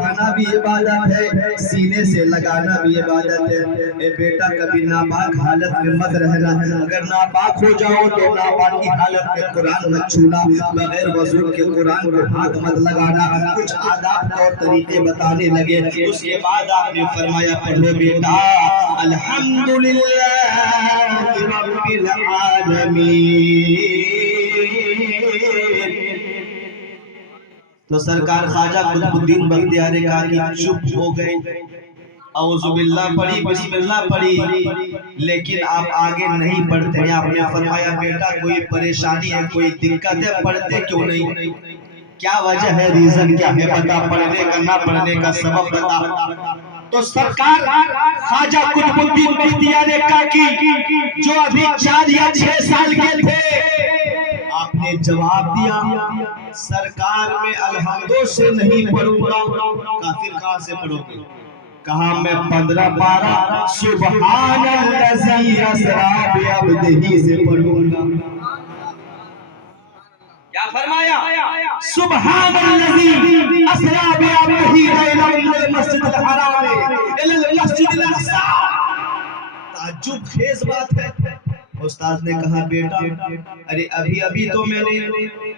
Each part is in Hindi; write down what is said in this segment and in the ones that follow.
उठाना भी इबादत है, सीने से लगाना भी इबादत है। ए बेटा कभी नापाक हालत में मत रहना, अगर नापाक हो जाओ तो नापाक की हालत में कुरान मत छूना, बगैर वजू के कुरान को हाथ मत लगाना। कुछ आदाब और तरीके बताने लगे, उसके बाद आपने फरमाया पढ़ो बेटा अल्हम्दुलिल्लाह रब्बिल आलमीन। तो सरकार ख्वाजा कुतुबुद्दीन बख्तियार काकी चुप हो गए, औज़ुबिल्लाह पढ़ी, बिस्मिल्लाह पढ़ी, लेकिन आप आगे नहीं बढ़ते हैं। आपने फरमाया बेटा कोई परेशानी है, कोई दिक्कत है, पढ़ते क्यों नहीं, क्या वजह है, रीजन क्या है, बता, पढ़ने का ना पढ़ने का सबब बता। तो सरकार ख्वाजा कुतुबुद्दीन बख्तियार काकी जो अभी 4 या 6 साल के थे, आपने जवाब दिया सरकार में अल्हम्दो से नहीं पढ़ूंगा। काफिर कहां से पढ़ोगे, कहा मैं 15 पारा सुब्हानल्लज़ी असरा बिअब्दिही से पढ़ूंगा। क्या फरमाया, सुब्हानल्लज़ी असरा बिअब्दिही इलल मस्जिदिल हराम इलल मस्जिदिल अक़सा। ताज्जुब खेज बात है। उस्ताद ने कहा बेटा अरे अभी अभी तो मैंने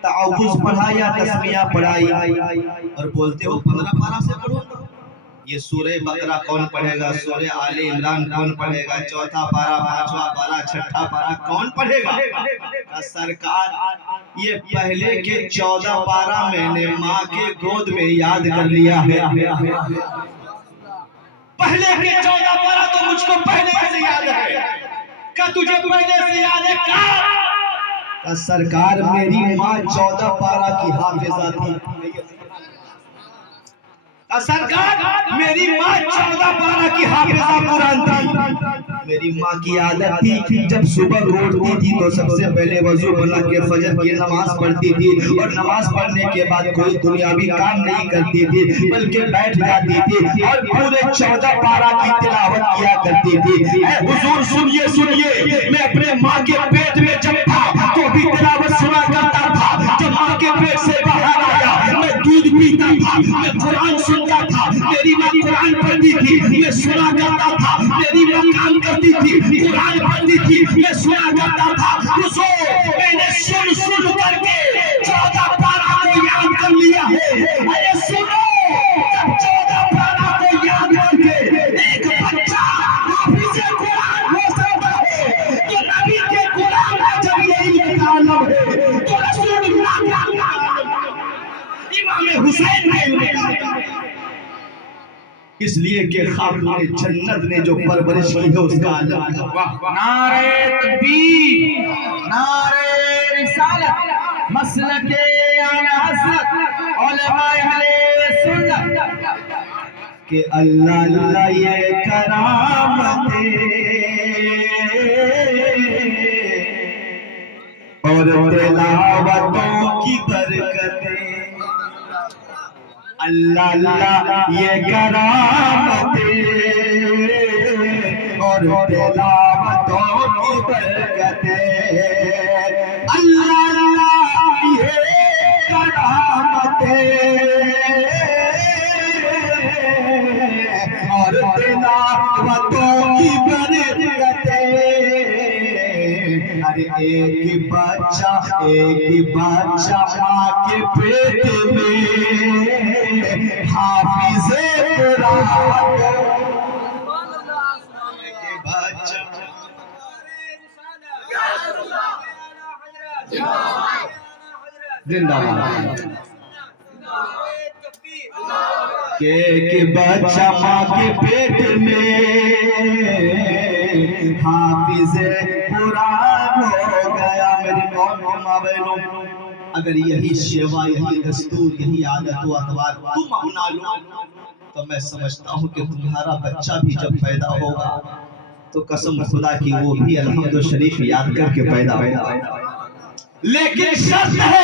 ताउज़ पढ़ा या तस्मीया पढ़ाई और बोलते हो 15 पारा से पढ़ूंगा। ये सूरह बकरा कौन पढ़ेगा, सूरह आले इमरान कौन पढ़ेगा, चौथा पारा, पांचवा पारा, छठा पारा कौन पढ़ेगा। सरकार ये पहले के 14 पारा मैंने माँ के गोद में याद कर लिया है। पहले के 14 पारा तो मुझको पहले से याद है। क्या तुझे पहले से याद है का? सरकार मेरी माँ 14 पारा की हाफिजा थी। सरकार मेरी माँ 14 पारा की हाफिजा कुरान थी। मेरी माँ की आदत थी जब सुबह उठती थी तो सबसे पहले वजू बना के फजर की नमाज पढ़ती थी और नमाज पढ़ने के बाद कोई दुनियावी काम नहीं करती थी बल्कि बैठ जाती थी और पूरे 14 पारा की तिलावत किया करती थी। हुजूर सुनिए सुनिए, मैं अपने माँ के पेट में जब था तो भी तिलावत सुना करता था। जब माँ के पेट से बाहर आया मैं दूध पीता था, मैं कुरान सुनता था, मेरी माँ कुरान पढ़ती थी, मैं सुना करता था, मेरी माँ काम करती थी, कुरान पढ़ती थी, मैं सुना करता था। हुजूर मैंने सुन सुन करके 14 पारा को याद कर लिया है। अरे सुनो, जब 14 पारा को याद करके एक बच्चा हाफिज़े कुरान हो सकता है तो नबी के गुलाम है जब यही आलम है तो रसूलुल्लाह का इमाम हुसैन है। इसलिए कि खातूने जन्नत ने जो परवरिश की है उसका आलम। नारे तकबीर, नारे रिसालत, मसलके आला हज़रत उलमाए अहले सुन्नत के अल्लाह अल्लाह ये करामतें और तिलावतों की बरकतें, अल्लाह अल्लाह ये करामतें और तिलावतों की बरकतें, अल्लाह अल्लाह ये करामतें और तिलावतों की बरकतें। अरे एक बच्चा माँ के पेट में हाफिज़े कुरान, बच्चा जिंदाबाद के बच्चा माँ के पेट में हाफिज़े कुरान हो गया। मेरी कौम माँ बहनों, अगर यही सेवा, यही दस्तूर, यही आदत व अखबार तुम अपना लो तो मैं समझता हूँ कि तुम्हारा बच्चा भी जब पैदा होगा तो कसम खुदा की वो भी अल्हम्दुलिल्लाह शरीफ याद करके पैदा होगा। लेकिन शर्त है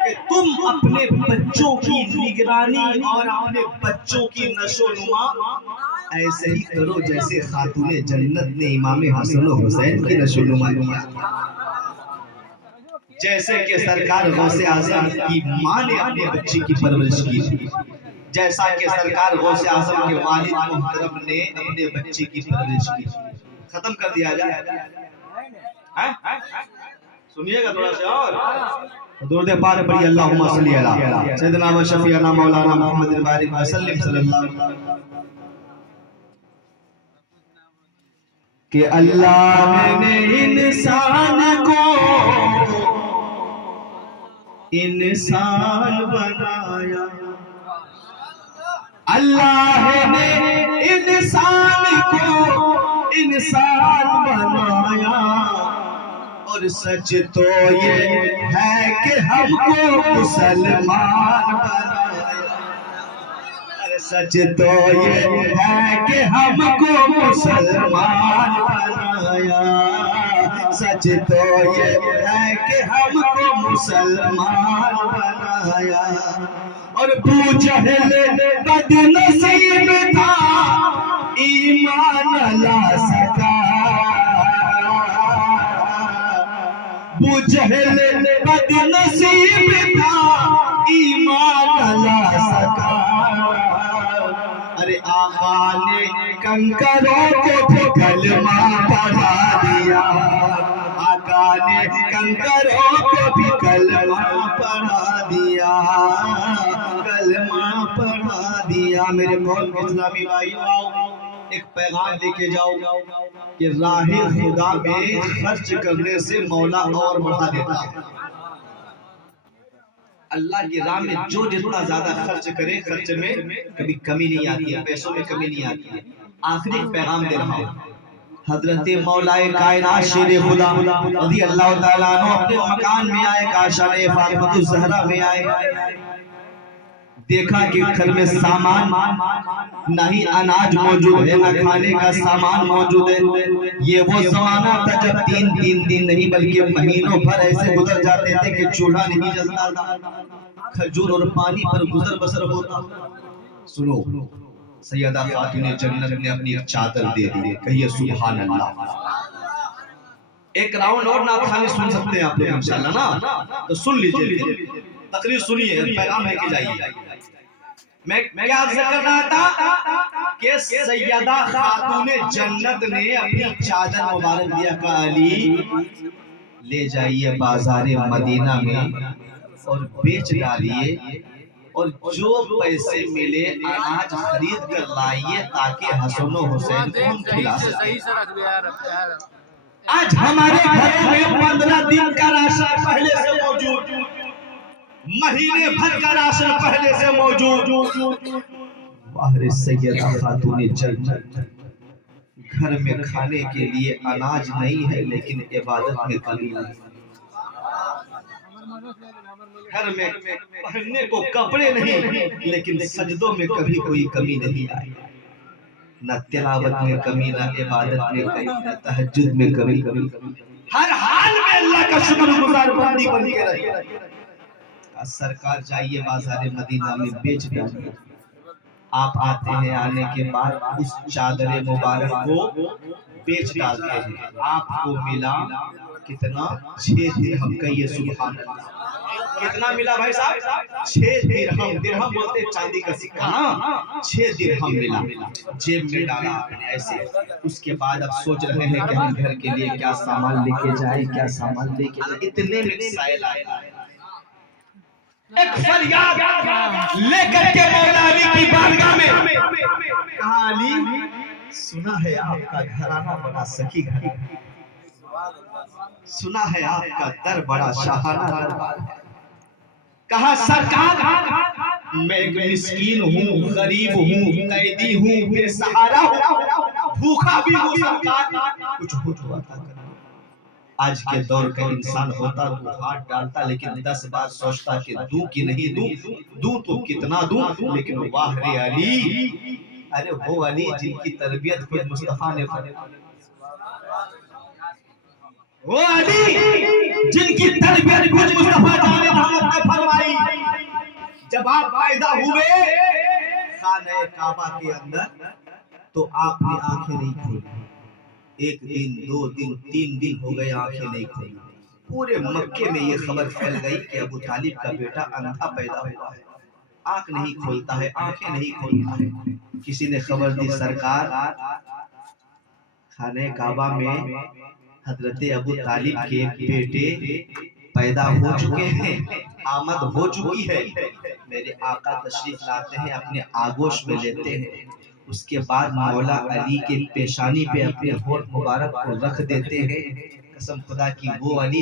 कि तुम अपने बच्चों की निगरानी और अपने बच्चों की नशोनुमा ऐसे ही करो जैसे खातूने जन्नत ने इमाम हसन और हुसैन की नशोनुमा किया। जैसे कि सरकार गौसे आज़म की माँ ने अपने बच्चे की परवरिश की थी। जैसा कि सरकार गौसे आजम के वालिद मोहतरम ने अपने बच्चे की परवरिश की। खत्म कर दिया जाए, सुनिएगा थोड़ा सा और दुरूद पाक पढ़िए, अल्लाहुम्मा सल्ली अला सय्यिदना व शफीअना मौलाना मुहम्मद बारिक वसल्लम सल्लल्लाहु कि अल्लाह ने इंसान को इंसान बनाया, अल्लाह ने इंसान को इंसान बनाया, और सच तो ये है कि हमको मुसलमान बनाया। अरे सच तो ये है कि हमको मुसलमान बनाया, सच तो ये है कि हमको मुसलमान बनाया। और अबू जहल बदनसीब था, ईमान ला सका, अबू जहल बदनसीब था, ईमान ला सका। अरे आका ने कंकरों को भी कलमा पढ़ा दिया, आका ने कंकरों को भी कलमा पढ़ा दिया, कलमा पढ़ा दिया। मेरे कौन इस्लामी भाइयों, आओ एक पैगाम लेके जाओ कि राह खुदा में खर्च करने से मौला और बढ़ा देता है। अल्लाह की राह में जो जितना ज्यादा खर्च करे, खर्च में कभी कमी नहीं आती है, पैसों में कमी नहीं आती है। आखिरी पैगाम दे रहा हूँ, हजरत मौलाए कायनात शेर खुदा रज़ी अल्लाह ताला अन्हु अपने मकान में आए, काशाने फातिमा ज़हरा में आए, देखा कि घर में सामान ना ही अनाज मौजूद है, ना खाने का सामान मौजूद है। ये वो जमाना था जब 3 दिन नहीं बल्कि महीनों भर ऐसे गुजर जाते थे कि चूल्हा नहीं जलता था, खजूर और पानी पर गुजर बसर होता। सुनो, सैयदा खातून जन्नत ने अपनी चादर दे दी, कहिए सुभान अल्लाह। एक राउंड और नात खानी सुन सकते हैं आप लोग इंशाल्लाह ना, तो सुन लीजिए, तकरीर सुनिए, पैगाम लेके जाइए। मैं क्या अर्ज कर रहा था कि सैयदा खातून जन्नत ने अपनी चादर मुबारक दिया का अली ले जाइए बाजारे मदीना में और बेच डालिए, और जो पैसे मिले अनाज खरीद कर लाइए ताकि हसन हुसैन को खिला सके। आज हमारे घरों में 15 दिन का राशन पहले से मौजूद, महीने भर का राशन पहले से मौजूद। बाहर सैयदा खातून जन्नत, घर में खाने के लिए अनाज नहीं है लेकिन इबादत में कमी नहीं, घर में पहनने को कपड़े नहीं लेकिन सजदों में कभी कोई कमी नहीं आई, न तिलावत में कमी, न इबादत में कमी, न तहज्जुद में कमी, हर हाल में अल्लाह का शुक्रगुजार बंदी बन के रही। सरकार जाइए बाजारे मदीना में बेच डालिए, आप आते हैं, आने के बाद उस चादर मुबारक को बेच डालते हैं, आपको मिला कितना? 6 दिरहम। कहिए सुभान अल्लाह। कितना मिला भाई साहब? 6 दिरहम। दिरहम बोलते हैं चांदी का सिक्का ना, 6 दिरहम मिला, जेब में डाला आपने ऐसे। उसके बाद अब सोच रहे हैं कि हम घर के लिए क्या सामान लेके जाएं, क्या सामान लेके जाएं। इतने में साइल आया, एक फरियाद लेकर के मौला अली की बारगाह में, कहा अली सुना है आपका घराना बड़ा सखी घर, सुना है आपका दर बड़ा शाहाना दरबार। कहा सरकार मैं एक मिस्कीन हूँ, गरीब हूँ, कैदी हूँ, बेसहारा हूँ, भूखा भी हूँ सरकार, कुछ हुआ था। आज के दौर का इंसान होता तो हाथ डालता, लेकिन 10 बार सोचता कि दूं कि नहीं दूं तो कितना दूं। लेकिन वाह रे अली, अरे वो अली जिनकी तरबियत खुद मुस्तफा ने फरमाई, वो अली जिनकी तरबियत खुद मुस्तफा जान रहमत ने फरमाई। जब आप पैदा हुए खाने काबा के अंदर तो आपने आंखें नहीं खोली, 1 दिन 2 दिन 3 दिन हो गए आंखें नहीं खोली। पूरे मक्के में ये खबर फैल गई कि अबू तालिब का बेटा अंधा पैदा हुआ है। आंख नहीं खोलता है, आंखें नहीं खोलता है। किसी ने खबर दी सरकार खाने काबा में हजरत अबू तालिब के बेटे पैदा हो चुके हैं, आमद हो चुकी है। मेरे आका तशरीफ लाते हैं, अपने आगोश में लेते हैं। उसके बाद मौला अली के पेशानी पे अपने होठ मुबारक को रख देते हैं। कसम खुदा की वो अली